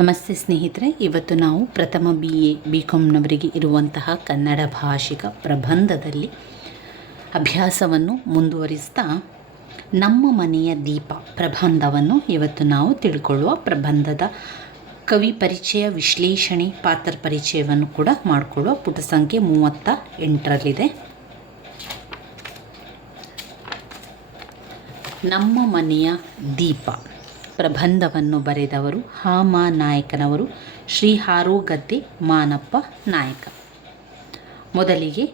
ನಮಸ್ತೆ ಸ್ನೇಹಿತರೆ, ಇವತ್ತು ನಾವು ಪ್ರಥಮ ಬಿ ಎ ಬಿ ಕಾಮ್ನವರಿಗೆ ಇರುವಂತಹ ಕನ್ನಡ ಭಾಷಿಕ ಪ್ರಬಂಧದಲ್ಲಿ ಅಭ್ಯಾಸವನ್ನು ಮುಂದುವರಿಸ್ತಾ ನಮ್ಮ ಮನೆಯ ದೀಪ ಪ್ರಬಂಧವನ್ನು ಇವತ್ತು ನಾವು ತಿಳ್ಕೊಳ್ಳುವ ಪ್ರಬಂಧದ ಕವಿ ಪರಿಚಯ ವಿಶ್ಲೇಷಣೆ ಪಾತ್ರ ಪರಿಚಯವನ್ನು ಕೂಡ ಮಾಡಿಕೊಳ್ಳುವ ಪುಟ ಸಂಖ್ಯೆ ಮೂವತ್ತ ಎಂಟರಲ್ಲಿದೆ. ನಮ್ಮ ಮನೆಯ ದೀಪ. ಪ್ರಬಂಧವನ್ನು ಬರೆದವರು ಹಾಮ ನಾಯಕನವರು ಶ್ರೀ ಹಾರೋಗದ್ದೆ ಮಾನಪ್ಪ ನಾಯಕ. ಮೊದಲಿಗೆ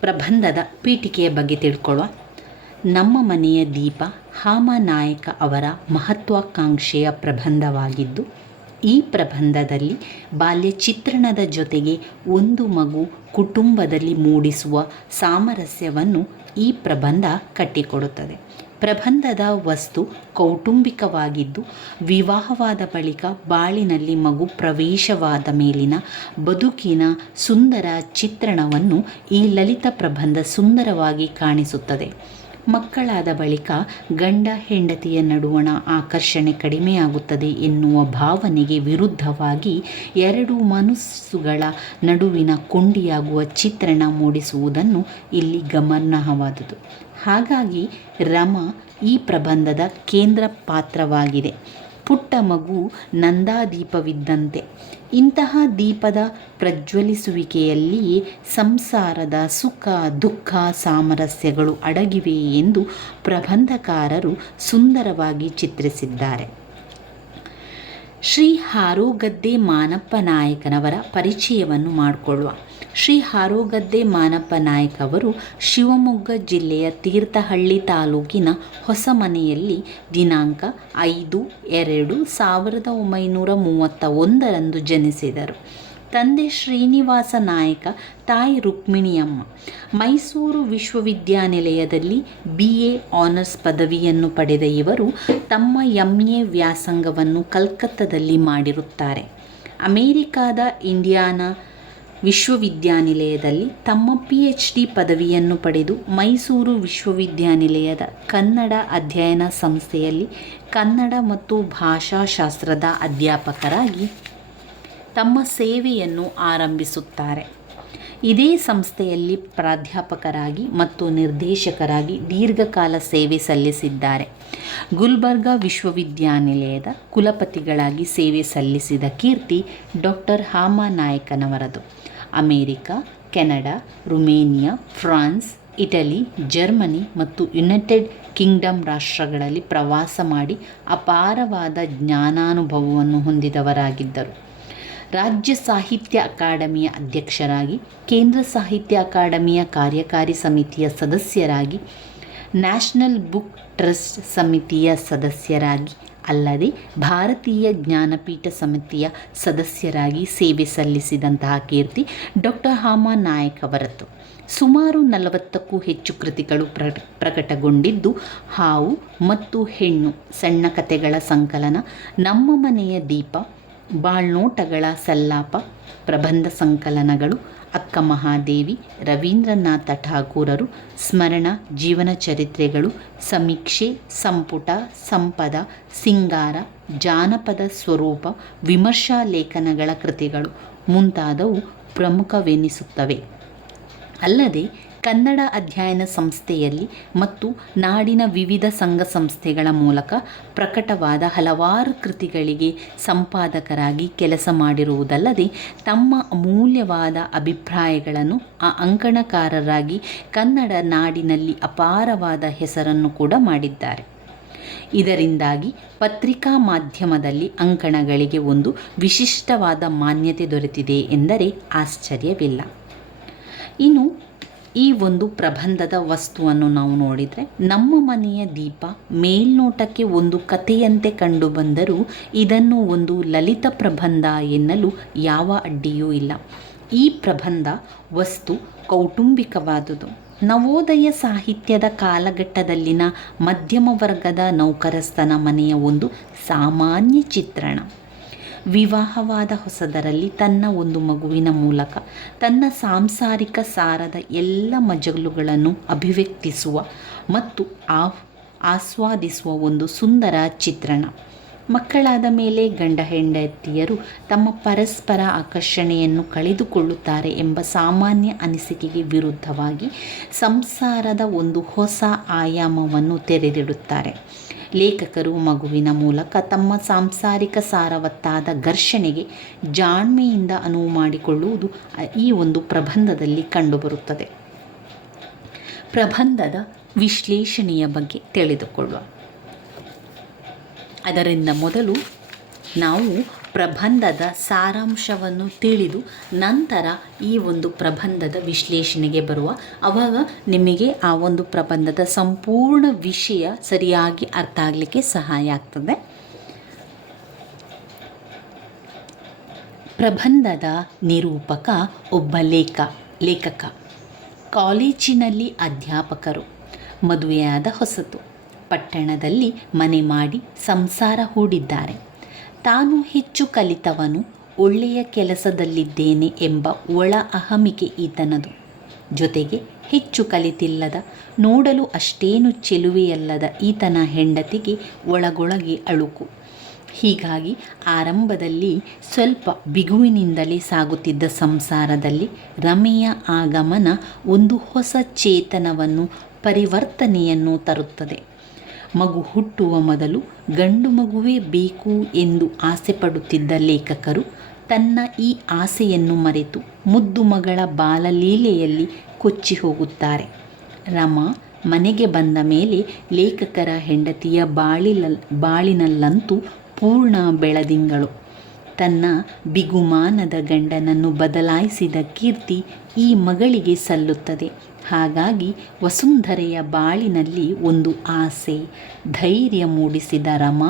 ಪ್ರಬಂಧದ ಪೀಠಿಕೆಯ ಬಗ್ಗೆ ತಿಳ್ಕೊಳ್ಳುವ ನಮ್ಮ ಮನೆಯ ದೀಪ ಹಾಮ ನಾಯಕ ಅವರ ಮಹತ್ವಾಕಾಂಕ್ಷೆಯ ಪ್ರಬಂಧವಾಗಿದ್ದು, ಈ ಪ್ರಬಂಧದಲ್ಲಿ ಬಾಲ್ಯ ಚಿತ್ರಣದ ಜೊತೆಗೆ ಒಂದು ಮಗು ಕುಟುಂಬದಲ್ಲಿ ಮೂಡಿಸುವ ಸಾಮರಸ್ಯವನ್ನು ಈ ಪ್ರಬಂಧ ಕಟ್ಟಿಕೊಡುತ್ತದೆ. ಪ್ರಬಂಧದ ವಸ್ತು ಕೌಟುಂಬಿಕವಾಗಿದ್ದು, ವಿವಾಹವಾದ ಬಳಿಕ ಬಾಳಿನಲ್ಲಿ ಮಗು ಪ್ರವೇಶವಾದ ಮೇಲಿನ ಬದುಕಿನ ಸುಂದರ ಚಿತ್ರಣವನ್ನು ಈ ಲಲಿತ ಪ್ರಬಂಧ ಸುಂದರವಾಗಿ ಕಾಣಿಸುತ್ತದೆ. ಮಕ್ಕಳಾದ ಬಳಿಕ ಗಂಡ ಹೆಂಡತಿಯ ನಡುವಣ ಆಕರ್ಷಣೆ ಕಡಿಮೆಯಾಗುತ್ತದೆ ಎನ್ನುವ ಭಾವನೆಗೆ ವಿರುದ್ಧವಾಗಿ ಎರಡು ಮನಸ್ಸುಗಳ ನಡುವಿನ ಕೊಂಡಿಯಾಗುವ ಚಿತ್ರಣ ಮೂಡಿಸುವುದನ್ನು ಇಲ್ಲಿ ಗಮನಾರ್ಹವಾದುದು. ಹಾಗಾಗಿ ರಮ ಈ ಪ್ರಬಂಧದ ಕೇಂದ್ರ ಪಾತ್ರವಾಗಿದೆ. ಪುಟ್ಟ ಮಗು ನಂದಾದೀಪವಿದ್ದಂತೆ. ಇಂತಹ ದೀಪದ ಪ್ರಜ್ವಲಿಸುವಿಕೆಯಲ್ಲಿ ಸಂಸಾರದ ಸುಖ, ದುಃಖ, ಸಾಮರಸ್ಯಗಳು ಅಡಗಿವೆ ಎಂದು ಪ್ರಬಂಧಕಾರರು ಸುಂದರವಾಗಿ ಚಿತ್ರಿಸಿದ್ದಾರೆ. ಶ್ರೀ ಹಾರೋಗದ್ದೆ ಮಾನಪ್ಪ ನಾಯಕನವರ ಪರಿಚಯವನ್ನು ಮಾಡಿಕೊಳ್ಳುವ ಶ್ರೀ ಹಾರೋಗದ್ದೆ ಮಾನಪ್ಪ ನಾಯಕ್ ಅವರು ಶಿವಮೊಗ್ಗ ಜಿಲ್ಲೆಯ ತೀರ್ಥಹಳ್ಳಿ ತಾಲೂಕಿನ ಹೊಸಮನೆಯಲ್ಲಿ ದಿನಾಂಕ ಐದು ಎರಡು ಸಾವಿರದ ಒಂಬೈನೂರ ಮೂವತ್ತ ಒಂದರಂದು ಜನಿಸಿದರು. ತಂದೆ ಶ್ರೀನಿವಾಸ ನಾಯಕ, ತಾಯಿ ರುಕ್ಮಿಣಿಯಮ್ಮ. ಮೈಸೂರು ವಿಶ್ವವಿದ್ಯಾನಿಲಯದಲ್ಲಿ ಬಿ ಎ ಆನರ್ಸ್ ಪದವಿಯನ್ನು ಪಡೆದ ಇವರು ತಮ್ಮ ಎಂ ಎ ವ್ಯಾಸಂಗವನ್ನು ಕಲ್ಕತ್ತಾದಲ್ಲಿ ಮಾಡಿರುತ್ತಾರೆ. ಅಮೇರಿಕಾದ ಇಂಡಿಯಾನಾ ವಿಶ್ವವಿದ್ಯಾನಿಲಯದಲ್ಲಿ ತಮ್ಮ ಪಿ ಎಚ್ ಡಿ ಪದವಿಯನ್ನು ಪಡೆದು ಮೈಸೂರು ವಿಶ್ವವಿದ್ಯಾನಿಲಯದ ಕನ್ನಡ ಅಧ್ಯಯನ ಸಂಸ್ಥೆಯಲ್ಲಿ ಕನ್ನಡ ಮತ್ತು ಭಾಷಾಶಾಸ್ತ್ರದ ಅಧ್ಯಾಪಕರಾಗಿ ತಮ್ಮ ಸೇವೆಯನ್ನು ಆರಂಭಿಸುತ್ತಾರೆ. ಇದೇ ಸಂಸ್ಥೆಯಲ್ಲಿ ಪ್ರಾಧ್ಯಾಪಕರಾಗಿ ಮತ್ತು ನಿರ್ದೇಶಕರಾಗಿ ದೀರ್ಘಕಾಲ ಸೇವೆ ಸಲ್ಲಿಸಿದ್ದಾರೆ. ಗುಲ್ಬರ್ಗಾ ವಿಶ್ವವಿದ್ಯಾನಿಲಯದ ಕುಲಪತಿಗಳಾಗಿ ಸೇವೆ ಸಲ್ಲಿಸಿದ ಕೀರ್ತಿ doctor Hama ನಾಯಕನವರದು. America, Canada, Romania, France, Italy, Germany ಮತ್ತು ಯುನೈಟೆಡ್ ಕಿಂಗ್ಡಮ್ ರಾಷ್ಟ್ರಗಳಲ್ಲಿ ಪ್ರವಾಸ ಮಾಡಿ ಅಪಾರವಾದ ಜ್ಞಾನಾನುಭವವನ್ನು ಹೊಂದಿದವರಾಗಿದ್ದರು. ರಾಜ್ಯ ಸಾಹಿತ್ಯ ಅಕಾಡೆಮಿಯ ಅಧ್ಯಕ್ಷರಾಗಿ, ಕೇಂದ್ರ ಸಾಹಿತ್ಯ ಅಕಾಡೆಮಿಯ ಕಾರ್ಯಕಾರಿ ಸಮಿತಿಯ ಸದಸ್ಯರಾಗಿ, ನ್ಯಾಷನಲ್ ಬುಕ್ ಟ್ರಸ್ಟ್ ಸಮಿತಿಯ ಸದಸ್ಯರಾಗಿ ಅಲ್ಲದೆ ಭಾರತೀಯ ಜ್ಞಾನಪೀಠ ಸಮಿತಿಯ ಸದಸ್ಯರಾಗಿ ಸೇವೆ ಸಲ್ಲಿಸಿದಂತಹ ಕೀರ್ತಿ ಡಾಕ್ಟರ್ ಹಾಮ ನಾಯಕ್ ಅವರದ್ದು. ಸುಮಾರು ನಲವತ್ತಕ್ಕೂ ಹೆಚ್ಚು ಕೃತಿಗಳು ಪ್ರ, ಪ್ರಕಟಗೊಂಡಿದ್ದು, ಹಾವು ಮತ್ತು ಹೆಣ್ಣು, ಸಣ್ಣ ಕಥೆಗಳ ಸಂಕಲನ, ನಮ್ಮ ಮನೆಯ ದೀಪ ಬಾಳ್ನೋಟಗಳ ಸಲ್ಲಾಪ, ಪ್ರಬಂಧ ಸಂಕಲನಗಳು, ಅಕ್ಕ ಮಹಾದೇವಿ, ರವೀಂದ್ರನಾಥ ಠಾಕೂರರು, ಸ್ಮರಣ, ಜೀವನ ಚರಿತ್ರೆಗಳು, ಸಮೀಕ್ಷೆ, ಸಂಪುಟ, ಸಂಪದ, ಸಿಂಗಾರ, ಜಾನಪದ ಸ್ವರೂಪ, ವಿಮರ್ಶಾ ಲೇಖನಗಳ ಕೃತಿಗಳು ಮುಂತಾದವು ಪ್ರಮುಖವೆನಿಸುತ್ತವೆ. ಅಲ್ಲದೆ ಕನ್ನಡ ಅಧ್ಯಯನ ಸಂಸ್ಥೆಯಲ್ಲಿ ಮತ್ತು ನಾಡಿನ ವಿವಿಧ ಸಂಘ ಸಂಸ್ಥೆಗಳ ಮೂಲಕ ಪ್ರಕಟವಾದ ಹಲವಾರು ಕೃತಿಗಳಿಗೆ ಸಂಪಾದಕರಾಗಿ ಕೆಲಸ ಮಾಡಿರುವುದಲ್ಲದೆ, ತಮ್ಮ ಅಮೂಲ್ಯವಾದ ಅಭಿಪ್ರಾಯಗಳನ್ನು ಆ ಅಂಕಣಕಾರರಾಗಿ ಕನ್ನಡ ನಾಡಿನಲ್ಲಿ ಅಪಾರವಾದ ಹೆಸರನ್ನು ಕೂಡ ಮಾಡಿದ್ದಾರೆ. ಇದರಿಂದಾಗಿ ಪತ್ರಿಕಾ ಮಾಧ್ಯಮದಲ್ಲಿ ಅಂಕಣಗಳಿಗೆ ಒಂದು ವಿಶಿಷ್ಟವಾದ ಮಾನ್ಯತೆ ದೊರೆತಿದೆ ಎಂದರೆ ಆಶ್ಚರ್ಯವಿಲ್ಲ. ಇನ್ನು ಈ ಒಂದು ಪ್ರಬಂಧದ ವಸ್ತುವನ್ನು ನಾವು ನೋಡಿದರೆ ನಮ್ಮ ಮನೆಯ ದೀಪ ಮೇಲ್ನೋಟಕ್ಕೆ ಒಂದು ಕಥೆಯಂತೆ ಕಂಡುಬಂದರೂ ಇದನ್ನು ಒಂದು ಲಲಿತ ಪ್ರಬಂಧ ಎನ್ನಲು ಯಾವ ಅಡ್ಡಿಯೂ ಇಲ್ಲ. ಈ ಪ್ರಬಂಧ ವಸ್ತು ಕೌಟುಂಬಿಕವಾದುದು. ನವೋದಯ ಸಾಹಿತ್ಯದ ಕಾಲಘಟ್ಟದಲ್ಲಿನ ಮಧ್ಯಮ ವರ್ಗದ ನೌಕರಸ್ಥನ ಮನೆಯ ಒಂದು ಸಾಮಾನ್ಯ ಚಿತ್ರಣ. ವಿವಾಹವಾದ ಹೊಸದರಲ್ಲಿ ತನ್ನ ಒಂದು ಮಗುವಿನ ಮೂಲಕ, ತನ್ನ ಸಾಂಸಾರಿಕ ಸಾರದ ಎಲ್ಲ ಮಜಲುಗಳನ್ನು ಅಭಿವ್ಯಕ್ತಿಸುವ ಮತ್ತು ಆ ಆಸ್ವಾದಿಸುವ ಒಂದು ಸುಂದರ ಚಿತ್ರಣ. ಮಕ್ಕಳಾದ ಮೇಲೆ ಗಂಡ ಹೆಂಡತಿಯರು ತಮ್ಮ ಪರಸ್ಪರ ಆಕರ್ಷಣೆಯನ್ನು ಕಳೆದುಕೊಳ್ಳುತ್ತಾರೆ ಎಂಬ ಸಾಮಾನ್ಯ ಅನಿಸಿಕೆಗೆ ವಿರುದ್ಧವಾಗಿ ಸಂಸಾರದ ಒಂದು ಹೊಸ ಆಯಾಮವನ್ನು ತೆರೆದಿಡುತ್ತಾರೆ. ಲೇಖಕರು ಮಗುವಿನ ಮೂಲಕ ತಮ್ಮ ಸಾಂಸಾರಿಕ ಸಾರವತ್ತಾದ ಘರ್ಷಣೆಗೆ ಜಾಣ್ಮೆಯಿಂದ ಅನುವು ಮಾಡಿಕೊಳ್ಳುವುದು ಈ ಒಂದು ಪ್ರಬಂಧದಲ್ಲಿ ಕಂಡುಬರುತ್ತದೆ. ಪ್ರಬಂಧದ ವಿಶ್ಲೇಷಣೆಯ ಬಗ್ಗೆ ತಿಳಿದುಕೊಳ್ಳುವ. ಅದರಿಂದ ಮೊದಲು ನಾವು ಪ್ರಬಂಧದ ಸಾರಾಂಶವನ್ನು ತಿಳಿದು ನಂತರ ಈ ಒಂದು ಪ್ರಬಂಧದ ವಿಶ್ಲೇಷಣೆಗೆ ಬರುವ. ಅವಾಗ ನಿಮಗೆ ಆ ಒಂದು ಪ್ರಬಂಧದ ಸಂಪೂರ್ಣ ವಿಷಯ ಸರಿಯಾಗಿ ಅರ್ಥ ಆಗಲಿಕ್ಕೆ ಸಹಾಯ ಆಗ್ತದೆ. ಪ್ರಬಂಧದ ನಿರೂಪಕ ಒಬ್ಬ ಲೇಖ, ಲೇಖಕ. ಕಾಲೇಜಿನಲ್ಲಿ ಅಧ್ಯಾಪಕರು, ಮದುವೆಯಾದ ಹೊಸತು. ಪಟ್ಟಣದಲ್ಲಿ ಮನೆ ಮಾಡಿ ಸಂಸಾರ ಹೂಡಿದ್ದಾರೆ. ತಾನು ಹೆಚ್ಚು ಕಲಿತವನು, ಒಳ್ಳೆಯ ಕೆಲಸದಲ್ಲಿದ್ದೇನೆ ಎಂಬ ಒಳ ಅಹಮಿಕೆ ಈತನದು. ಜೊತೆಗೆ ಹೆಚ್ಚು ಕಲಿತಿಲ್ಲದ, ನೋಡಲು ಅಷ್ಟೇನು ಚೆಲುವೆಯಲ್ಲದ ಈತನ ಹೆಂಡತಿಗೆ ಒಳಗೊಳಗೆ ಅಳುಕು. ಹೀಗಾಗಿ ಆರಂಭದಲ್ಲಿ ಸ್ವಲ್ಪ ಬಿಗುವಿನಿಂದಲೇ ಸಾಗುತ್ತಿದ್ದ ಸಂಸಾರದಲ್ಲಿ ರಮೆಯ ಆಗಮನ ಒಂದು ಹೊಸ ಚೇತನವನ್ನು ಪರಿವರ್ತನೆಯನ್ನು ತರುತ್ತದೆ. ಮಗು ಹುಟ್ಟುವ ಮೊದಲು ಗಂಡು ಮಗುವೇ ಬೇಕು ಎಂದು ಆಸೆ ಪಡುತ್ತಿದ್ದ ಲೇಖಕರು ತನ್ನ ಈ ಆಸೆಯನ್ನು ಮರೆತು ಮುದ್ದು ಮಗಳ ಬಾಲಲೀಲೆಯಲ್ಲಿ ಕೊಚ್ಚಿ ಹೋಗುತ್ತಾರೆ. ರಮಾ ಮನೆಗೆ ಬಂದ ಮೇಲೆ ಲೇಖಕರ ಹೆಂಡತಿಯ ಬಾಳಿಲ, ಬಾಳಿನಲ್ಲಂತೂ ಪೂರ್ಣ ಬೆಳದಿಂಗಳು. ತನ್ನ ಬಿಗುಮಾನದ ಗಂಡನನ್ನು ಬದಲಾಯಿಸಿದ ಕೀರ್ತಿ ಈ ಮಗಳಿಗೆ ಸಲ್ಲುತ್ತದೆ. ಹಾಗಾಗಿ ವಸುಂಧರೆಯ ಬಾಳಿನಲ್ಲಿ ಒಂದು ಆಸೆ. ಧೈರ್ಯ ಮೂಡಿಸಿದ ರಮ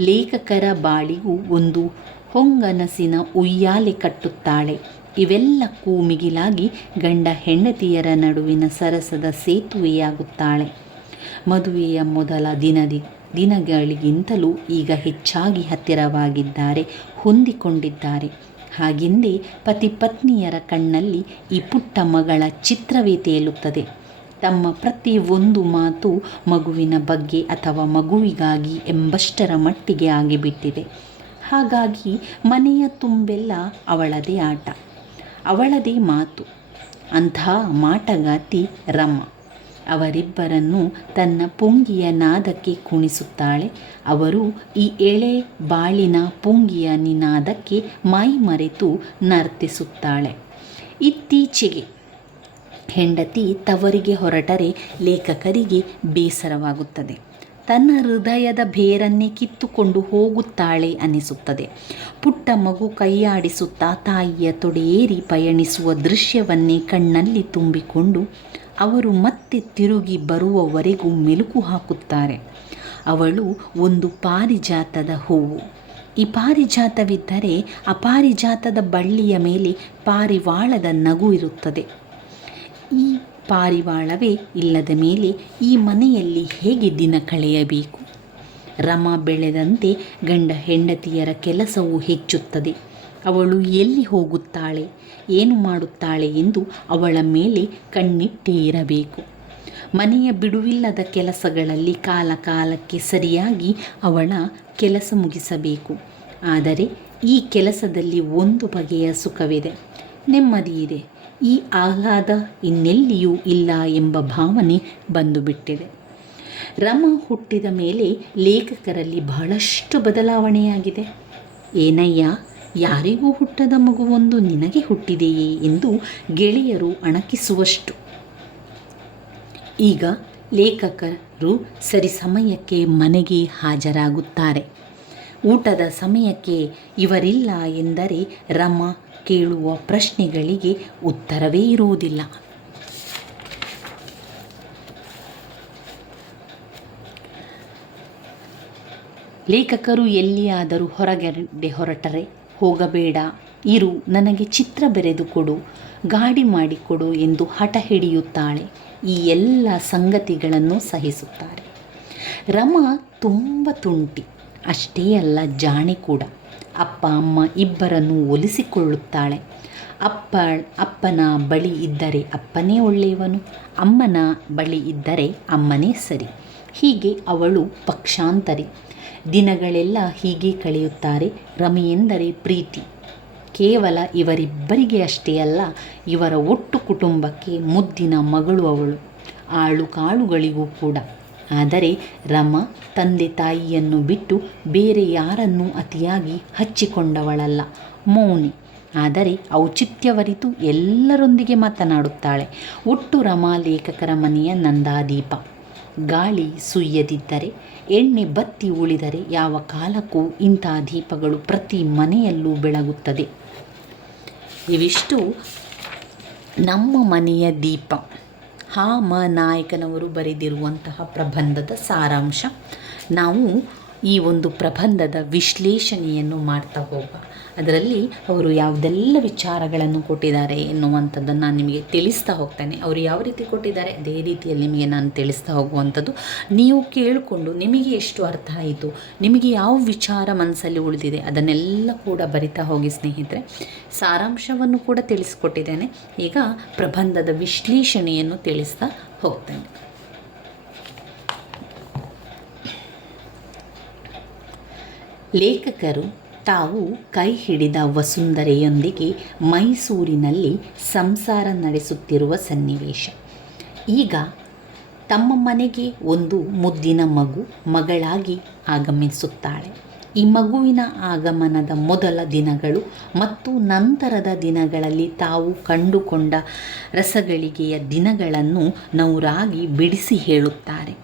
ಲೇಖಕರ ಬಾಳಿಗೂ ಒಂದು ಹೊಂಗನಸಿನ ಉಯ್ಯಾಲೆ ಕಟ್ಟುತ್ತಾಳೆ. ಇವೆಲ್ಲಕ್ಕೂ ಮಿಗಿಲಾಗಿ ಗಂಡ ಹೆಂಡತಿಯರ ನಡುವಿನ ಸರಸದ ಸೇತುವೆಯಾಗುತ್ತಾಳೆ. ಮದುವೆಯ ಮೊದಲ ದಿನದಿ ದಿನಗಳಿಗಿಂತಲೂ ಈಗ ಹೆಚ್ಚಾಗಿ ಹತ್ತಿರವಾಗಿದ್ದಾರೆ, ಹೊಂದಿಕೊಂಡಿದ್ದಾರೆ. ಹಾಗೆಂದೇ ಪತಿ ಪತ್ನಿಯರ ಕಣ್ಣಲ್ಲಿ ಈ ಪುಟ್ಟ ಮಗಳ ಚಿತ್ರವೇ ತೇಲುತ್ತದೆ. ತಮ್ಮ ಪ್ರತಿ ಒಂದು ಮಾತು ಮಗುವಿನ ಬಗ್ಗೆ ಅಥವಾ ಮಗುವಿಗಾಗಿ ಎಂಬಷ್ಟರ ಮಟ್ಟಿಗೆ ಆಗಿಬಿಟ್ಟಿದೆ. ಹಾಗಾಗಿ ಮನೆಯ ತುಂಬೆಲ್ಲ ಅವಳದೇ ಆಟ, ಅವಳದೇ ಮಾತು. ಅಂತಹ ಮಾಟಗಾತಿ ರಮ. ಅವರಿಬ್ಬರನ್ನು ತನ್ನ ಪುಂಗಿಯ ನಾದಕ್ಕೆ ಕುಣಿಸುತ್ತಾಳೆ. ಅವರು ಈ ಎಳೆ ಬಾಳಿನ ಪುಂಗಿಯ ನಿನಾದಕ್ಕೆ ಮೈ ಮರೆತು ನರ್ತಿಸುತ್ತಾಳೆ. ಇತ್ತೀಚೆಗೆ ಹೆಂಡತಿ ತವರಿಗೆ ಹೊರಟರೆ ಲೇಖಕರಿಗೆ ಬೇಸರವಾಗುತ್ತದೆ. ತನ್ನ ಹೃದಯದ ಬೇರನ್ನೇ ಕಿತ್ತುಕೊಂಡು ಹೋಗುತ್ತಾಳೆ ಅನಿಸುತ್ತದೆ ಪುಟ್ಟ ಮಗು ಕೈಯಾಡಿಸುತ್ತಾ ತಾಯಿಯ ತೊಡೆಯೇರಿ ಪಯಣಿಸುವ ದೃಶ್ಯವನ್ನೇ ಕಣ್ಣಲ್ಲಿ ತುಂಬಿಕೊಂಡು ಅವರು ಮತ್ತೆ ತಿರುಗಿ ಬರುವವರೆಗೂ ಮೆಲುಕು ಹಾಕುತ್ತಾರೆ. ಅವಳು ಒಂದು ಪಾರಿಜಾತದ ಹೂವು. ಈ ಪಾರಿಜಾತವಿದ್ದರೆ ಅಪಾರಿಜಾತದ ಬಳ್ಳಿಯ ಮೇಲೆ ಪಾರಿವಾಳದ ನಗು ಇರುತ್ತದೆ. ಈ ಪಾರಿವಾಳವೇ ಇಲ್ಲದ ಮೇಲೆ ಈ ಮನೆಯಲ್ಲಿ ಹೇಗೆ ದಿನ ಕಳೆಯಬೇಕು? ರಮ ಬೆಳೆದಂತೆ ಗಂಡ ಹೆಂಡತಿಯರ ಕೆಲಸವು ಹೆಚ್ಚುತ್ತದೆ. ಅವಳು ಎಲ್ಲಿ ಹೋಗುತ್ತಾಳೆ, ಏನು ಮಾಡುತ್ತಾಳೆ ಎಂದು ಅವಳ ಮೇಲೆ ಕಣ್ಣಿಟ್ಟೇ ಇರಬೇಕು ಮನೆಯ ಬಿಡುವಿಲ್ಲದ ಕೆಲಸಗಳಲ್ಲಿ ಕಾಲ ಕಾಲಕ್ಕೆ ಸರಿಯಾಗಿ ಅವಳ ಕೆಲಸ ಮುಗಿಸಬೇಕು. ಆದರೆ ಈ ಕೆಲಸದಲ್ಲಿ ಒಂದು ಬಗೆಯ ಸುಖವಿದೆ. ನೆಮ್ಮದಿ ಇದೆ ಈ ಆಹ್ಲಾದ ಇನ್ನೆಲ್ಲಿಯೂ ಇಲ್ಲ ಎಂಬ ಭಾವನೆ ಬಂದುಬಿಟ್ಟಿದೆ. ರಮ ಹುಟ್ಟಿದ ಮೇಲೆ ಲೇಖಕರಲ್ಲಿ ಬಹಳಷ್ಟು ಬದಲಾವಣೆಯಾಗಿದೆ. ಏನಯ್ಯ? ಯಾರಿಗೂ ಹುಟ್ಟದ ಮಗುವೊಂದು ನಿನಗೆ ಹುಟ್ಟಿದೆಯೇ ಎಂದು ಗೆಳೆಯರು ಅಣಕಿಸುವಷ್ಟು. ಈಗ ಲೇಖಕರು ಸರಿ ಸಮಯಕ್ಕೆ ಮನೆಗೆ ಹಾಜರಾಗುತ್ತಾರೆ. ಊಟದ ಸಮಯಕ್ಕೆ ಇವರಿಲ್ಲ ಎಂದರೆ ರಮ ಕೇಳುವ ಪ್ರಶ್ನೆಗಳಿಗೆ ಉತ್ತರವೇ ಇರುವುದಿಲ್ಲ. ಲೇಖಕರು ಎಲ್ಲಿಯಾದರೂ ಹೊರಗಡೆ ಹೊರಟರೆ. ಹೋಗಬೇಡ. ಇರು, ನನಗೆ ಚಿತ್ರ ಬೆರೆದು ಕೊಡು, ಗಾಡಿ ಮಾಡಿಕೊಡು ಎಂದು ಹಠ ಹಿಡಿಯುತ್ತಾಳೆ. ಈ ಎಲ್ಲ ಸಂಗತಿಗಳನ್ನು ಸಹಿಸುತ್ತಾರೆ. ರಮ ತುಂಬ ತುಂಟಿ. ಅಷ್ಟೇ ಅಲ್ಲ, ಜಾಣೆ ಕೂಡ. ಅಪ್ಪ, ಅಮ್ಮ ಇಬ್ಬರನ್ನು ಒಲಿಸಿಕೊಳ್ಳುತ್ತಾಳೆ. ಅಪ್ಪ, ಅಪ್ಪನ ಬಳಿ ಇದ್ದರೆ ಅಪ್ಪನೇ ಒಳ್ಳೆಯವನು, ಅಮ್ಮನ ಬಳಿ ಇದ್ದರೆ ಅಮ್ಮನೇ ಸರಿ. ಹೀಗೆ ಅವಳು ಪಕ್ಷಾಂತರಿ. ದಿನಗಳೆಲ್ಲ ಹೀಗೆ ಕಳೆಯುತ್ತಾರೆ. ರಮೆಯೆಂದರೆ ಪ್ರೀತಿ. ಕೇವಲ ಇವರಿಬ್ಬರಿಗೆ ಅಷ್ಟೇ ಅಲ್ಲ, ಇವರ ಒಟ್ಟು ಕುಟುಂಬಕ್ಕೆ ಮುದ್ದಿನ ಮಗಳು ಅವಳು. ಆಳು ಕಾಳುಗಳಿಗೂ ಕೂಡ. ಆದರೆ ರಮ ತಂದೆ ತಾಯಿಯನ್ನು ಬಿಟ್ಟು ಬೇರೆ ಯಾರನ್ನೂ ಅತಿಯಾಗಿ ಹಚ್ಚಿಕೊಂಡವಳಲ್ಲ, ಮೌನಿ. ಆದರೆ ಔಚಿತ್ಯವರಿತು ಎಲ್ಲರೊಂದಿಗೆ ಮಾತನಾಡುತ್ತಾಳೆ. ಒಟ್ಟು ರಮಾ ಲೇಖಕರ ಮನೆಯ ನಂದಾದೀಪ. ಗಾಳಿ ಸುಯ್ಯದಿದ್ದರೆ ಎಣ್ಣೆ ಬತ್ತಿ ಉಳಿದರೆ ಯಾವ ಕಾಲಕ್ಕೂ ಇಂಥ ದೀಪಗಳು ಪ್ರತಿ ಮನೆಯಲ್ಲೂ ಬೆಳಗುತ್ತದೆ. ಇವಿಷ್ಟು ನಮ್ಮ ಮನೆಯ ದೀಪ. ಹಾ ಮ ನಾಯಕನವರು ಬರೆದಿರುವಂತಹ ಪ್ರಬಂಧದ ಸಾರಾಂಶ. ನಾವು ಈ ಒಂದು ಪ್ರಬಂಧದ ವಿಶ್ಲೇಷಣೆಯನ್ನು ಮಾಡ್ತಾ ಹೋಗ ಅದರಲ್ಲಿ ಅವರು ಯಾವುದೆಲ್ಲ ವಿಚಾರಗಳನ್ನು ಕೊಟ್ಟಿದ್ದಾರೆ ಎನ್ನುವಂಥದ್ದನ್ನು ನಾನು ನಿಮಗೆ ತಿಳಿಸ್ತಾ ಹೋಗ್ತೇನೆ. ಅವರು ಯಾವ ರೀತಿ ಕೊಟ್ಟಿದ್ದಾರೆ? ಅದೇ ರೀತಿಯಲ್ಲಿ ನಿಮಗೆ ನಾನು ತಿಳಿಸ್ತಾ ಹೋಗುವಂಥದ್ದು. ನೀವು ಕೇಳಿಕೊಂಡು ನಿಮಗೆ ಎಷ್ಟು ಅರ್ಥ ಆಯಿತು? ನಿಮಗೆ ಯಾವ ವಿಚಾರ ಮನಸ್ಸಲ್ಲಿ ಉಳಿದಿದೆ? ಅದನ್ನೆಲ್ಲ ಕೂಡ ಬರಿತಾ ಹೋಗಿ ಸ್ನೇಹಿತರೆ. ಸಾರಾಂಶವನ್ನು ಕೂಡ ತಿಳಿಸ್ಕೊಟ್ಟಿದ್ದೇನೆ. ಈಗ ಪ್ರಬಂಧದ ವಿಶ್ಲೇಷಣೆಯನ್ನು ತಿಳಿಸ್ತಾ ಹೋಗ್ತೇನೆ. ಲೇಖಕರು ತಾವು ಕೈ ಹಿಡಿದ ವಸುಂಧರೆಯೊಂದಿಗೆ ಮೈಸೂರಿನಲ್ಲಿ ಸಂಸಾರ ನಡೆಸುತ್ತಿರುವ ಸನ್ನಿವೇಶ. ಈಗ ತಮ್ಮ ಮನೆಗೆ ಒಂದು ಮುದ್ದಿನ ಮಗು ಮಗಳಾಗಿ ಆಗಮಿಸುತ್ತಾಳೆ. ಈ ಮಗುವಿನ ಆಗಮನದ ಮೊದಲ ದಿನಗಳು ಮತ್ತು ನಂತರದ ದಿನಗಳಲ್ಲಿ ತಾವು ಕಂಡುಕೊಂಡ ರಸಗಳಿಗೆಯ ದಿನಗಳನ್ನು ನೌರಾಗಿ ಬಿಡಿಸಿ ಹೇಳುತ್ತಾರೆ.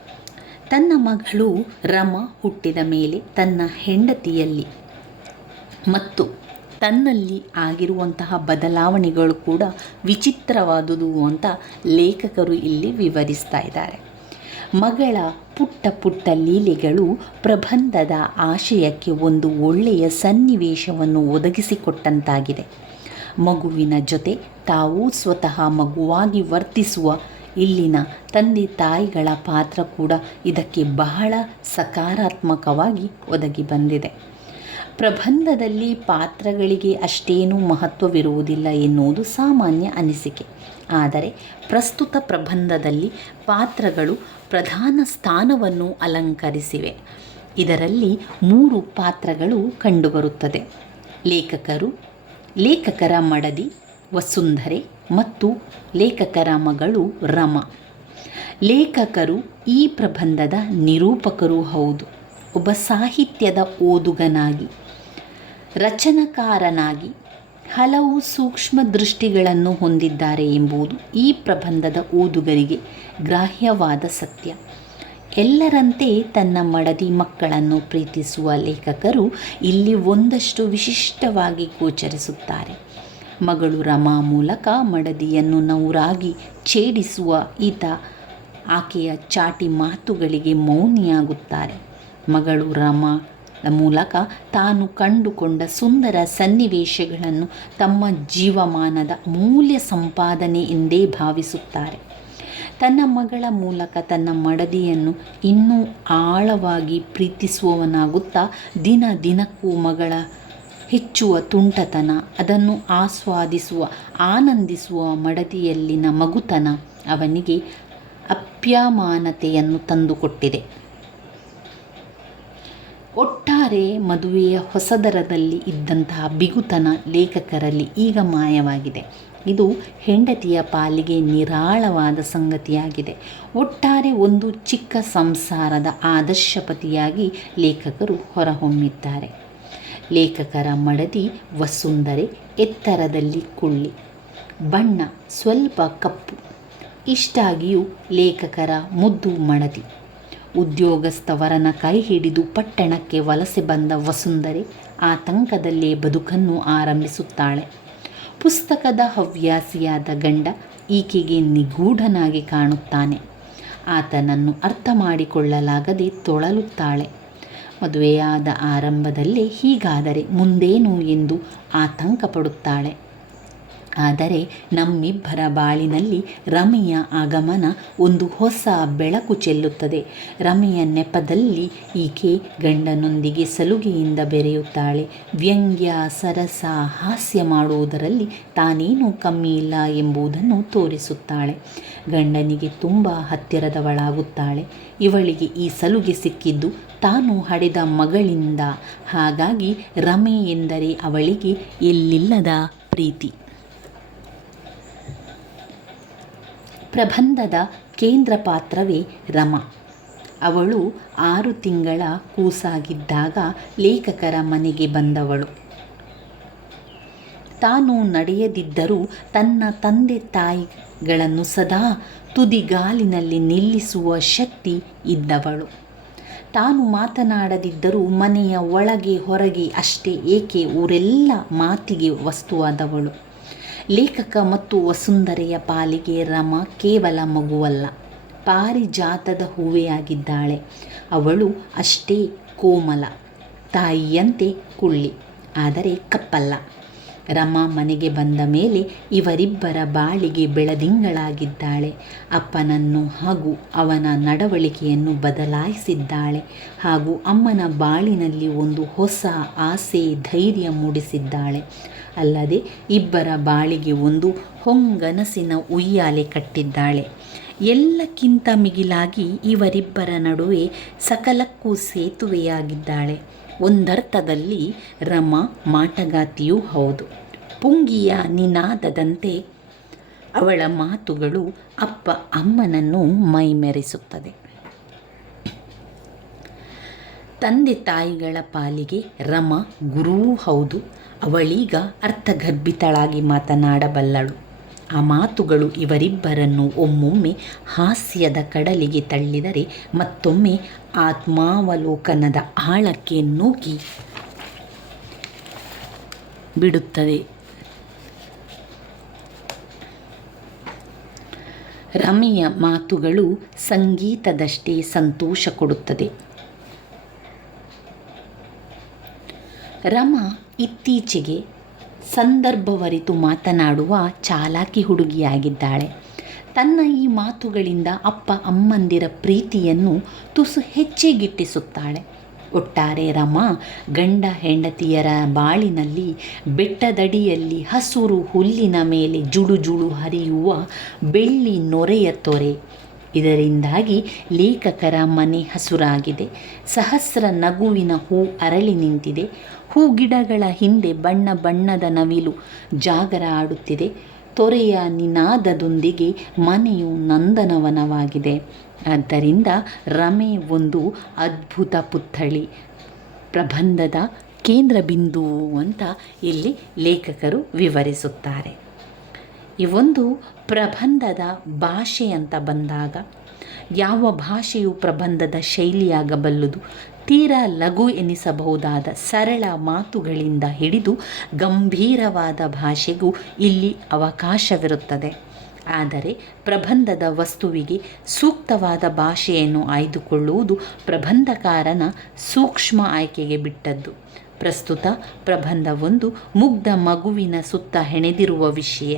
ತನ್ನ ಮಗಳು ರಮ ಹುಟ್ಟಿದ ಮೇಲೆ ತನ್ನ ಹೆಂಡತಿಯಲ್ಲಿ ಮತ್ತು ತನ್ನಲ್ಲಿ ಆಗಿರುವಂತಹ ಬದಲಾವಣೆಗಳು ಕೂಡ ವಿಚಿತ್ರವಾದುದು ಅಂತ ಲೇಖಕರು ಇಲ್ಲಿ ವಿವರಿಸ್ತಾ ಇದ್ದಾರೆ. ಮಗಳ ಪುಟ್ಟ ಪುಟ್ಟ ಲೀಲೆಗಳು ಪ್ರಬಂಧದ ಆಶಯಕ್ಕೆ ಒಂದು ಒಳ್ಳೆಯ ಸನ್ನಿವೇಶವನ್ನು ಒದಗಿಸಿಕೊಟ್ಟಂತಾಗಿದೆ. ಮಗುವಿನ ಜೊತೆ ತಾವು ಸ್ವತಃ ಮಗುವಾಗಿ ವರ್ತಿಸುವ ಇಲ್ಲಿನ ತಂದೆ ತಾಯಿಗಳ ಪಾತ್ರ ಕೂಡ ಇದಕ್ಕೆ ಬಹಳ ಸಕಾರಾತ್ಮಕವಾಗಿ ಒದಗಿ ಬಂದಿದೆ. ಪ್ರಬಂಧದಲ್ಲಿ ಪಾತ್ರಗಳಿಗೆ ಅಷ್ಟೇನೂ ಮಹತ್ವವಿರುವುದಿಲ್ಲ ಎನ್ನುವುದು ಸಾಮಾನ್ಯ ಅನಿಸಿಕೆ. ಆದರೆ ಪ್ರಸ್ತುತ ಪ್ರಬಂಧದಲ್ಲಿ ಪಾತ್ರಗಳು ಪ್ರಧಾನ ಸ್ಥಾನವನ್ನು ಅಲಂಕರಿಸಿವೆ. ಇದರಲ್ಲಿ ಮೂರು ಪಾತ್ರಗಳು ಕಂಡುಬರುತ್ತದೆ. ಲೇಖಕರು, ಲೇಖಕರ ಮಡದಿ ವಸುಂಧರೆ ಮತ್ತು ಲೇಖಕರ ಮಗಳು ರಮ. ಲೇಖಕರು ಈ ಪ್ರಬಂಧದ ನಿರೂಪಕರೂ ಹೌದು. ಒಬ್ಬ ಸಾಹಿತ್ಯದ ಓದುಗನಾಗಿ. ರಚನಕಾರನಾಗಿ ಹಲವು ಸೂಕ್ಷ್ಮ ದೃಷ್ಟಿಗಳನ್ನು ಹೊಂದಿದ್ದಾರೆ ಎಂಬುದು ಈ ಪ್ರಬಂಧದ ಓದುಗರಿಗೆ ಗ್ರಾಹ್ಯವಾದ ಸತ್ಯ. ಎಲ್ಲರಂತೆ ತನ್ನ ಮಡದಿ ಮಕ್ಕಳನ್ನು ಪ್ರೀತಿಸುವ ಲೇಖಕರು ಇಲ್ಲಿ ಒಂದಷ್ಟು ವಿಶಿಷ್ಟವಾಗಿ ಗೋಚರಿಸುತ್ತಾರೆ. ಮಗಳು ರಮಾ ಮೂಲಕ ಮಡದಿಯನ್ನು ನೌರಾಗಿ ಛೇಡಿಸುವ ಈತ ಆಕೆಯ ಚಾಟಿ ಮಾತುಗಳಿಗೆ ಮೌನಿಯಾಗುತ್ತಾರೆ. ಮಗಳು ರಮಾ ಮೂಲಕ ತಾನು ಕಂಡುಕೊಂಡ ಸುಂದರ ಸನ್ನಿವೇಶಗಳನ್ನು ತಮ್ಮ ಜೀವಮಾನದ ಮೂಲ್ಯ ಸಂಪಾದನೆ ಎಂದೇ ಭಾವಿಸುತ್ತಾರೆ. ತನ್ನ ಮಗಳ ಮೂಲಕ ತನ್ನ ಮಡದಿಯನ್ನು ಇನ್ನೂ ಆಳವಾಗಿ ಪ್ರೀತಿಸುವವನಾಗುತ್ತಾ ದಿನ ದಿನಕ್ಕೂ ಮಗಳ ಹೆಚ್ಚುವ ತುಂಟತನ, ಅದನ್ನು ಆಸ್ವಾದಿಸುವ, ಆನಂದಿಸುವ ಮಡದಿಯಲ್ಲಿನ ಮಗುತನ ಅವನಿಗೆ ಅಪ್ಯಮಾನತೆಯನ್ನು ತಂದುಕೊಟ್ಟಿದೆ. ಒಟ್ಟಾರೆ ಮದುವೆಯ ಹೊಸದರದಲ್ಲಿ ಇದ್ದಂತಹ ಬಿಗುತನ ಲೇಖಕರಲ್ಲಿ ಈಗ ಮಾಯವಾಗಿದೆ. ಇದು ಹೆಂಡತಿಯ ಪಾಲಿಗೆ ನಿರಾಳವಾದ ಸಂಗತಿಯಾಗಿದೆ. ಒಟ್ಟಾರೆ ಒಂದು ಚಿಕ್ಕ ಸಂಸಾರದ ಆದರ್ಶಪತಿಯಾಗಿ ಲೇಖಕರು ಹೊರಹೊಮ್ಮಿದ್ದಾರೆ. ಲೇಖಕರ ಮಡದಿ ವಸುಂದರೆ ಎತ್ತರದಲ್ಲಿ ಕುಳ್ಳಿ. ಬಣ್ಣ ಸ್ವಲ್ಪ ಕಪ್ಪು. ಇಷ್ಟಾಗಿಯೂ ಲೇಖಕರ ಮುದ್ದು ಮಡದಿ. ಉದ್ಯೋಗಸ್ಥವರನ ಕೈ ಹಿಡಿದು ಪಟ್ಟಣಕ್ಕೆ ವಲಸೆ ಬಂದ ವಸುಂಧರೆ ಆತಂಕದಲ್ಲೇ ಬದುಕನ್ನು ಆರಂಭಿಸುತ್ತಾಳೆ. ಪುಸ್ತಕದ ಹವ್ಯಾಸಿಯಾದ ಗಂಡ ಈಕೆಗೆ ನಿಗೂಢನಾಗಿ ಕಾಣುತ್ತಾನೆ. ಆತನನ್ನು ಅರ್ಥ ಮಾಡಿಕೊಳ್ಳಲಾಗದೆ ತೊಳಲುತ್ತಾಳೆ. ಮದುವೆಯಾದ ಆರಂಭದಲ್ಲೇ ಹೀಗಾದರೆ ಮುಂದೇನು ಎಂದು ಆತಂಕ ಪಡುತ್ತಾಳೆ. ಆದರೆ ನಮ್ಮಿಬ್ಬರ ಬಾಳಿನಲ್ಲಿ ರಮೆಯ ಆಗಮನ ಒಂದು ಹೊಸ ಬೆಳಕು ಚೆಲ್ಲುತ್ತದೆ. ರಮೆಯ ನೆಪದಲ್ಲಿ ಈಕೆ ಗಂಡನೊಂದಿಗೆ ಸಲುಗೆಯಿಂದ ಬೆರೆಯುತ್ತಾಳೆ. ವ್ಯಂಗ್ಯ, ಸರಸ, ಹಾಸ್ಯ ಮಾಡುವುದರಲ್ಲಿ ತಾನೇನೂ ಕಮ್ಮಿ ಇಲ್ಲ ಎಂಬುದನ್ನು ತೋರಿಸುತ್ತಾಳೆ. ಗಂಡನಿಗೆ ತುಂಬ ಹತ್ತಿರದವಳಾಗುತ್ತಾಳೆ. ಇವಳಿಗೆ ಈ ಸಲುಗೆ ಸಿಕ್ಕಿದ್ದು ತಾನು ಹಡೆದ ಮಗಳಿಂದ. ಹಾಗಾಗಿ ರಮೆ ಎಂದರೆ ಅವಳಿಗೆ ಎಲ್ಲಿಲ್ಲದ ಪ್ರೀತಿ. ಪ್ರಬಂಧದ ಕೇಂದ್ರ ಪಾತ್ರವೇ ರಮ. ಅವಳು ಆರು ತಿಂಗಳ ಕೂಸಾಗಿದ್ದಾಗ ಲೇಖಕರ ಮನೆಗೆ ಬಂದವಳು. ತಾನು ನಡೆಯದಿದ್ದರೂ ತನ್ನ ತಂದೆ ತಾಯಿಗಳನ್ನು ಸದಾ ತುದಿಗಾಲಿನಲ್ಲಿ ನಿಲ್ಲಿಸುವ ಶಕ್ತಿ ಇದ್ದವಳು. ತಾನು ಮಾತನಾಡದಿದ್ದರೂ ಮನೆಯ ಒಳಗೆ ಹೊರಗೆ ಅಷ್ಟೇ, ಏಕೆ ಊರೆಲ್ಲ ಮಾತಿಗೆ ವಸ್ತುವಾದವಳು. ಲೇಖಕ ಮತ್ತು ವಸುಂಧರೆಯ ಪಾಲಿಗೆ ರಮ ಕೇವಲ ಮಗುವಲ್ಲ, ಪಾರಿಜಾತದ ಹೂವೆಯಾಗಿದ್ದಾಳೆ. ಅವಳು ಅಷ್ಟೇ ಕೋಮಲ, ತಾಯಿಯಂತೆ ಕುಳ್ಳಿ, ಆದರೆ ಕಪ್ಪಲ್ಲ. ರಮ ಮನೆಗೆ ಬಂದ ಮೇಲೆ ಇವರಿಬ್ಬರ ಬಾಳಿಗೆ ಬೆಳದಿಂಗಳಾಗಿದ್ದಾಳೆ. ಅಪ್ಪನನ್ನು ಹಾಗೂ ಅವನ ನಡವಳಿಕೆಯನ್ನು ಬದಲಾಯಿಸಿದ್ದಾಳೆ. ಹಾಗೂ ಅಮ್ಮನ ಬಾಳಿನಲ್ಲಿ ಒಂದು ಹೊಸ ಆಸೆ, ಧೈರ್ಯ ಮೂಡಿಸಿದ್ದಾಳೆ. ಅಲ್ಲದೆ ಇಬ್ಬರ ಬಾಳಿಗೆ ಒಂದು ಹೊಂಗನಸಿನ ಉಯ್ಯಾಲೆ ಕಟ್ಟಿದ್ದಾಳೆ. ಎಲ್ಲಕ್ಕಿಂತ ಮಿಗಿಲಾಗಿ ಇವರಿಬ್ಬರ ನಡುವೆ ಸಕಲಕ್ಕೂ ಸೇತುವೆಯಾಗಿದ್ದಾಳೆ. ಒಂದರ್ಥದಲ್ಲಿ ರಮ ಮಾಟಗಾತಿಯೂ ಹೌದು. ಪುಂಗಿಯ ನಿನಾದದಂತೆ ಅವಳ ಮಾತುಗಳು ಅಪ್ಪ ಅಮ್ಮನನ್ನು ಮೈಮೆರೆಸುತ್ತದೆ. ತಂದೆ ತಾಯಿಗಳ ಪಾಲಿಗೆ ರಮ ಗುರೂ ಹೌದು. ಅವಳೀಗ ಅರ್ಥಗರ್ಭಿತಳಾಗಿ ಮಾತನಾಡಬಲ್ಲಳು. ಆ ಮಾತುಗಳು ಇವರಿಬ್ಬರನ್ನು ಒಮ್ಮೊಮ್ಮೆ ಹಾಸ್ಯದ ಕಡಲಿಗೆ ತಳ್ಳಿದರೆ ಮತ್ತೊಮ್ಮೆ ಆತ್ಮಾವಲೋಕನದ ಆಳಕ್ಕೆ ನೂಕಿ ಬಿಡುತ್ತದೆ. ರಮೆಯ ಮಾತುಗಳು ಸಂಗೀತದಷ್ಟೇ ಸಂತೋಷ ಕೊಡುತ್ತದೆ. ರಮ ಇತ್ತೀಚೆಗೆ ಸಂದರ್ಭವರಿತು ಮಾತನಾಡುವ ಚಾಲಾಕಿ ಹುಡುಗಿಯಾಗಿದ್ದಾಳೆ. ತನ್ನ ಈ ಮಾತುಗಳಿಂದ ಅಪ್ಪ ಅಮ್ಮಂದಿರ ಪ್ರೀತಿಯನ್ನು ತುಸು ಹೆಚ್ಚಿಗಿಟ್ಟಿಸುತ್ತಾಳೆ. ಒಟ್ಟಾರೆ ರಮಾ ಗಂಡ ಹೆಂಡತಿಯರ ಬಾಳಿನಲ್ಲಿ ಬೆಟ್ಟದಡಿಯಲ್ಲಿ ಹಸುರು ಹುಲ್ಲಿನ ಮೇಲೆ ಜುಳು ಜುಳು ಹರಿಯುವ ಬೆಳ್ಳಿ ನೊರೆಯ ತೊರೆ. ಇದರಿಂದಾಗಿ ಲೇಖಕರ ಮನೆ ಹಸುರಾಗಿದೆ. ಸಹಸ್ರ ನಗುವಿನ ಹೂ ಅರಳಿ ನಿಂತಿದೆ. ಹೂಗಿಡಗಳ ಹಿಂದೆ ಬಣ್ಣ ಬಣ್ಣದ ನವಿಲು ಜಾಗರ ಆಡುತ್ತಿದೆ ತೊರೆಯ ನಿನಾದದೊಂದಿಗೆ ಮನೆಯು ನಂದನವನವಾಗಿದೆ. ಆದ್ದರಿಂದ ರಮೆ ಒಂದು ಅದ್ಭುತ ಪುತ್ಥಳಿ. ಪ್ರಬಂಧದ ಕೇಂದ್ರ ಬಿಂದು ಅಂತ ಇಲ್ಲಿ ಲೇಖಕರು ವಿವರಿಸುತ್ತಾರೆ. ಈ ಒಂದು ಪ್ರಬಂಧದ ಭಾಷೆ ಅಂತ ಬಂದಾಗ ಯಾವ ಭಾಷೆಯು ಪ್ರಬಂಧದ ಶೈಲಿಯಾಗಬಲ್ಲುದು? ತೀರಾ ಲಘು ಎನಿಸಬಹುದಾದ ಸರಳ ಮಾತುಗಳಿಂದ ಹಿಡಿದು ಗಂಭೀರವಾದ ಭಾಷೆಗೂ ಇಲ್ಲಿ ಅವಕಾಶವಿರುತ್ತದೆ. ಆದರೆ ಪ್ರಬಂಧದ ವಸ್ತುವಿಗೆ ಸೂಕ್ತವಾದ ಭಾಷೆಯನ್ನು ಆಯ್ದುಕೊಳ್ಳುವುದು ಪ್ರಬಂಧಕಾರನ ಸೂಕ್ಷ್ಮ ಆಯ್ಕೆಗೆ ಬಿಟ್ಟದ್ದು. ಪ್ರಸ್ತುತ ಪ್ರಬಂಧವೊಂದು ಮುಗ್ಧ ಮಗುವಿನ ಸುತ್ತ ಹೆಣೆದಿರುವ ವಿಷಯ.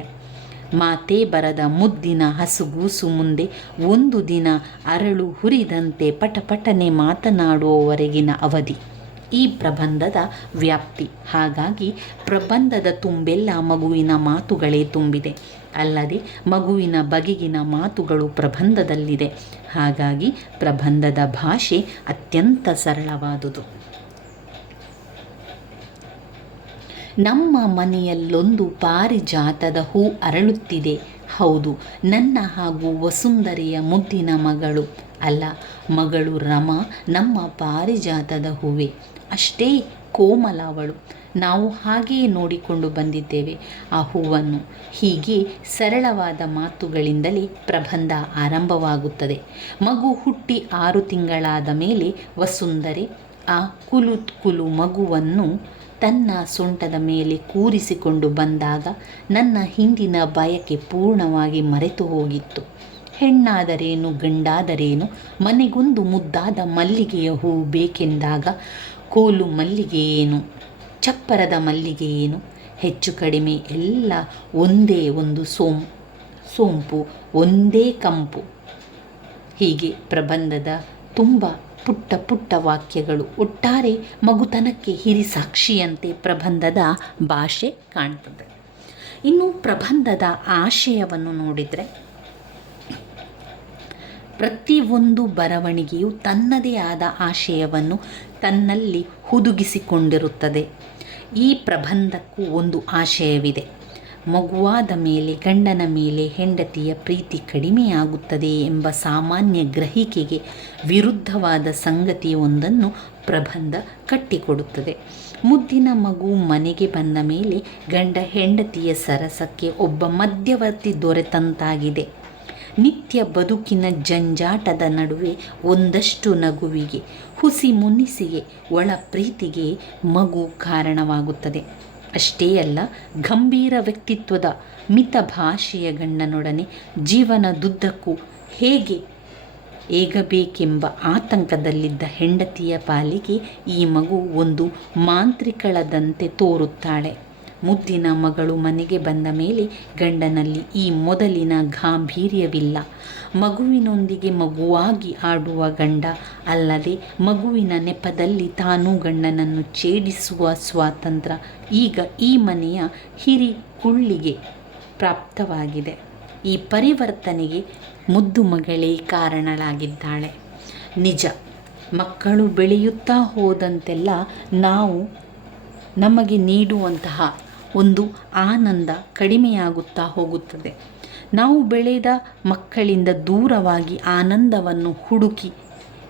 ಮಾತೇ ಬರದ ಮುದ್ದಿನ ಹಸುಗೂಸು ಮುಂದೆ ಒಂದು ದಿನ ಅರಳು ಹುರಿದಂತೆ ಪಟಪಟನೆ ಮಾತನಾಡುವವರೆಗಿನ ಅವಧಿ. ಈ ಪ್ರಬಂಧದ ವ್ಯಾಪ್ತಿ. ಹಾಗಾಗಿ ಪ್ರಬಂಧದ ತುಂಬೆಲ್ಲ ಮಗುವಿನ ಮಾತುಗಳೇ ತುಂಬಿದೆ. ಅಲ್ಲದೆ ಮಗುವಿನ ಬಗೆಗಿನ ಮಾತುಗಳು ಪ್ರಬಂಧದಲ್ಲಿದೆ. ಹಾಗಾಗಿ ಪ್ರಬಂಧದ ಭಾಷೆ ಅತ್ಯಂತ ಸರಳವಾದುದು. ನಮ್ಮ ಮನೆಯಲ್ಲೊಂದು ಪಾರಿಜಾತದ ಹೂ ಅರಳುತ್ತಿದೆ. ಹೌದು, ನನ್ನ ಹಾಗೂ ವಸುಂಧರೆಯ ಮುದ್ದಿನ ಮಗಳು. ಅಲ್ಲ, ಮಗಳು ರಮ ನಮ್ಮ ಪಾರಿಜಾತದ ಹೂವೆ. ಅಷ್ಟೇ ಕೋಮಲ ಅವಳು. ನಾವು ಹಾಗೆಯೇ ನೋಡಿಕೊಂಡು ಬಂದಿದ್ದೇವೆ ಆ ಹೂವನ್ನು. ಹೀಗೆ ಸರಳವಾದ ಮಾತುಗಳಿಂದಲೇ ಪ್ರಬಂಧ ಆರಂಭವಾಗುತ್ತದೆ. ಮಗು ಹುಟ್ಟಿ ಆರು ತಿಂಗಳಾದ ಮೇಲೆ ವಸುಂಧರೆ ಆ ಕುಲು ಕುಲು ಮಗುವನ್ನು ತನ್ನ ಸೊಂಟದ ಮೇಲೆ ಕೂರಿಸಿಕೊಂಡು ಬಂದಾಗ ನನ್ನ ಹಿಂದಿನ ಬಯಕೆ ಪೂರ್ಣವಾಗಿ ಮರೆತು ಹೋಗಿತ್ತು. ಹೆಣ್ಣಾದರೇನು, ಗಂಡಾದರೇನು, ಮನೆಗೊಂದು ಮುದ್ದಾದ ಮಲ್ಲಿಗೆಯ ಹೂವು ಬೇಕೆಂದಾಗ ಕೋಲು ಮಲ್ಲಿಗೆ ಏನು ಚಪ್ಪರದ ಮಲ್ಲಿಗೆ ಏನು ಹೆಚ್ಚು ಕಡಿಮೆ ಎಲ್ಲ ಒಂದೇ ಒಂದು ಸೋಂ ಸೋಂಪು, ಒಂದೇ ಕಂಪು. ಹೀಗೆ ಪ್ರಬಂಧದ ತುಂಬ ಪುಟ್ಟ ಪುಟ್ಟ ವಾಕ್ಯಗಳು ಒಟ್ಟಾರೆ ಮಗುತನಕ್ಕೆ ಹಿರಿ ಸಾಕ್ಷಿಯಂತೆ ಪ್ರಬಂಧದ ಭಾಷೆ ಕಾಣ್ತದೆ. ಇನ್ನು ಪ್ರಬಂಧದ ಆಶಯವನ್ನು ನೋಡಿದರೆ ಪ್ರತಿಯೊಂದು ಬರವಣಿಗೆಯು ತನ್ನದೇ ಆದ ಆಶಯವನ್ನು ತನ್ನಲ್ಲಿ ಹುದುಗಿಸಿಕೊಂಡಿರುತ್ತದೆ. ಈ ಪ್ರಬಂಧಕ್ಕೂ ಒಂದು ಆಶಯವಿದೆ. ಮಗುವಾದ ಮೇಲೆ, ಗಂಡನ ಮೇಲೆ ಹೆಂಡತಿಯ ಪ್ರೀತಿ ಕಡಿಮೆಯಾಗುತ್ತದೆ ಎಂಬ ಸಾಮಾನ್ಯ ಗ್ರಹಿಕೆಗೆ ವಿರುದ್ಧವಾದ ಸಂಗತಿಯೊಂದನ್ನು ಪ್ರಬಂಧ ಕಟ್ಟಿಕೊಡುತ್ತದೆ. ಮುದ್ದಿನ ಮಗು ಮನೆಗೆ ಬಂದ ಮೇಲೆ ಗಂಡ ಹೆಂಡತಿಯ ಸರಸಕ್ಕೆ ಒಬ್ಬ ಮಧ್ಯವರ್ತಿ ದೊರೆತಂತಾಗಿದೆ. ನಿತ್ಯ ಬದುಕಿನ ಜಂಜಾಟದ ನಡುವೆ ಒಂದಷ್ಟು ನಗುವಿಗೆ, ಹುಸಿ ಮುನಿಸಿಗೆ ಒಳ ಪ್ರೀತಿಗೆ ಮಗು ಕಾರಣವಾಗುತ್ತದೆ. ಅಷ್ಟೇ ಅಲ್ಲ, ಗಂಭೀರ ವ್ಯಕ್ತಿತ್ವದ ಮಿತ ಭಾಷೆಯ ಗಂಡನೊಡನೆ ಜೀವನದುದ್ದಕ್ಕೂ ಹೇಗೆ ಏಗಬೇಕೆಂಬ ಆತಂಕದಲ್ಲಿದ್ದ ಹೆಂಡತಿಯ ಪಾಲಿಗೆ ಈ ಮಗು ಒಂದು ಮಾಂತ್ರಿಕಳದಂತೆ ತೋರುತ್ತಾಳೆ. ಮುದ್ದಿನ ಮಗಳು ಮನೆಗೆ ಬಂದ ಮೇಲೆ ಗಂಡನಲ್ಲಿ ಈ ಮೊದಲಿನ ಗಾಂಭೀರ್ಯವಿಲ್ಲ. ಮಗುವಿನೊಂದಿಗೆ ಮಗುವಾಗಿ ಆಡುವ ಗಂಡ ಅಲ್ಲದೆ ಮಗುವಿನ ನೆಪದಲ್ಲಿ ತಾನು ಗಂಡನನ್ನು ಛೇಡಿಸುವ ಸ್ವಾತಂತ್ರ್ಯ ಈಗ ಈ ಮನೆಯ ಹಿರಿ ಕುಳ್ಳಿಗೆ ಪ್ರಾಪ್ತವಾಗಿದೆ. ಈ ಪರಿವರ್ತನೆಗೆ ಮುದ್ದು ಮಗಳೇ ಕಾರಣಳಾಗಿದ್ದಾಳೆ. ನಿಜ, ಮಕ್ಕಳು ಬೆಳೆಯುತ್ತಾ ಹೋದಂತೆಲ್ಲ ನಾವು ನಮಗೆ ನೀಡುವಂತಹ ಒಂದು ಆನಂದ ಕಡಿಮೆಯಾಗುತ್ತಾ ಹೋಗುತ್ತದೆ. ನಾವು ಬೆಳೆದ ಮಕ್ಕಳಿಂದ ದೂರವಾಗಿ ಆನಂದವನ್ನು ಹುಡುಕಿ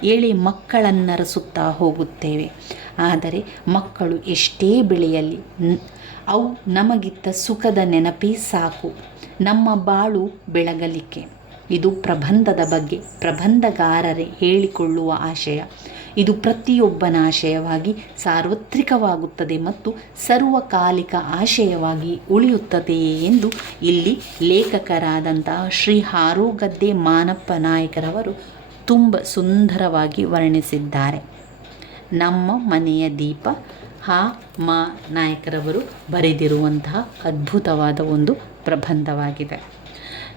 ಎಳೆ ಮಕ್ಕಳನ್ನರಸುತ್ತಾ ಹೋಗುತ್ತೇವೆ. ಆದರೆ ಮಕ್ಕಳು ಎಷ್ಟೇ ಬೆಳೆಯಲಿ ಅವು ನಮಗಿತ್ತ ಸುಖದ ನೆನಪೇ ಸಾಕು. ನಮ್ಮ ಬಾಳು ಬೆಳಗಲಿಕ್ಕೆ. ಇದು ಪ್ರಬಂಧದ ಬಗ್ಗೆ ಪ್ರಬಂಧಗಾರರೇ ಹೇಳಿಕೊಳ್ಳುವ ಆಶಯ. ಇದು ಪ್ರತಿಯೊಬ್ಬನ ಆಶಯವಾಗಿ ಸಾರ್ವತ್ರಿಕವಾಗುತ್ತದೆ ಮತ್ತು ಸರ್ವಕಾಲಿಕ ಆಶಯವಾಗಿ ಉಳಿಯುತ್ತದೆಯೇ ಎಂದು ಇಲ್ಲಿ ಲೇಖಕರಾದಂತಹ ಶ್ರೀ ಹಾರೋಗದ್ದೆ ಮಾನಪ್ಪ ನಾಯಕರವರು ತುಂಬ ಸುಂದರವಾಗಿ ವರ್ಣಿಸಿದ್ದಾರೆ. ನಮ್ಮ ಮನೆಯ ದೀಪ ಹಾ ಮಾ ನಾಯಕರವರು ಬರೆದಿರುವಂತಹ ಅದ್ಭುತವಾದ ಒಂದು ಪ್ರಬಂಧವಾಗಿದೆ.